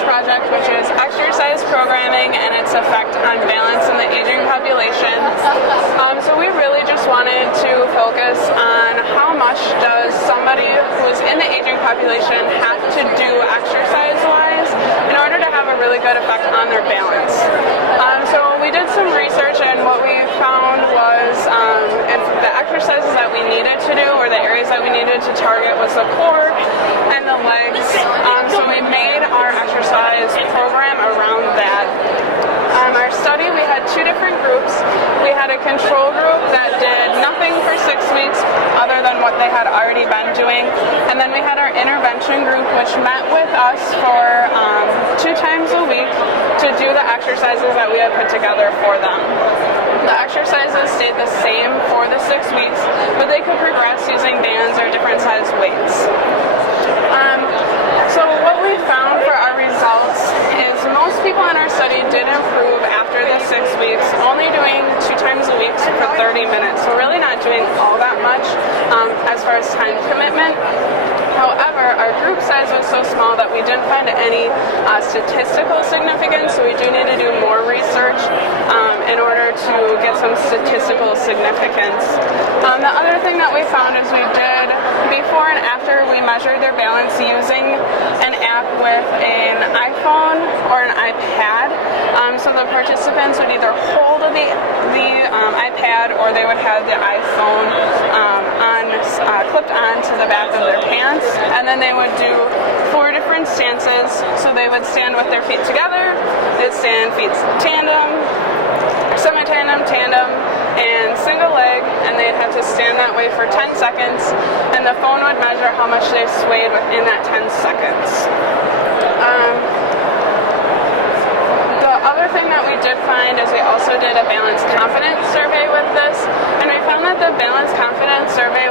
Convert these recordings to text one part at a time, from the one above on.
research project, which is exercise programming and its effect on balance in the aging population. So we really just wanted to focus on how much does somebody who's in the aging population have to do exercise-wise in order to have a really good effect on their balance. So we did some research, and what we found was if the exercises that we needed to do, or the areas that we needed to target, was the core and the legs. So we made our exercise program around that. Our study, we had two different groups. We had a control group that did nothing for 6 weeks other than what they had already been doing. And then we had our intervention group, which met with us for 2 times a week to do the exercises that we had put together for them. The exercises stayed the same for the 6 weeks, but they could progress using bands or different sized weights. So what we found for our results is most people in our study did improve after the 6 weeks, only doing 2 times a week for 30 minutes. So really not doing all that much as far as time commitment. However, our group size was so small that we didn't find any statistical significance, so we do need to do more research in order to get some statistical significance. The other thing that we found is we did, before and after, we measured their balance using an app with an iPhone or an iPad. So the participants would either hold the iPad, or they would have the iPhone clipped onto the back of their pants, and then they would do 4 different stances. So they would stand with their feet together, they'd stand feet tandem, semi-tandem, tandem, and single leg, and they'd have to stand that way for 10 seconds, and the phone would measure how much they swayed within that 10 seconds. The other thing that we did find is we also did a balance confidence survey with this, and we found that the balance confidence survey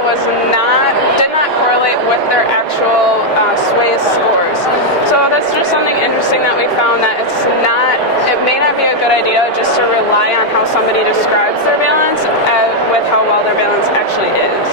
did not correlate with their actual sway scores. So that's just something interesting that we found, that it may not be a good idea just to rely on how somebody describes their balance with how well their balance actually is.